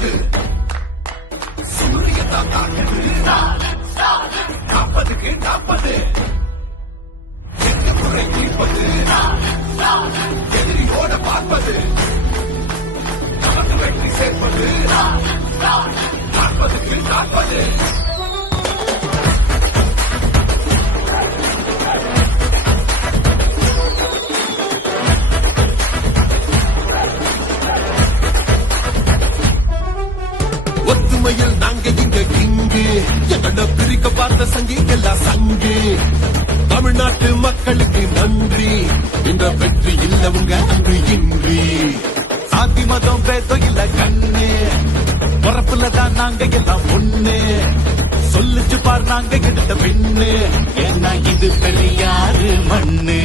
தாக்குது, சூரியன் தாக்குது. 40க்கு 40 முறை குளிப்பது, எதிரியோட பார்ப்பது, நமக்கு வெற்றி சேர்ப்பது. 40க்கு 40 ஒத்துமையில் நாங்க இங்க கிங்கு, எங்கட பிரிக்க பார்த்த சங்கிகெல்லாம் சங்கு. தமிழ்நாட்டு மக்களுக்கு நன்றி, இந்த வெற்றி இல்லவங்க அங்கு இன்றி. சாதி மதம் பேதம் இல்ல கண்ணு, பொறப்புலதான் நாங்க எல்லாம் ஒண்ணு. சொல்லிச்சு பார் நாங்க எடுத்த பெண்ணு, ஏன்னா இது பெரியாரு மண்ணு.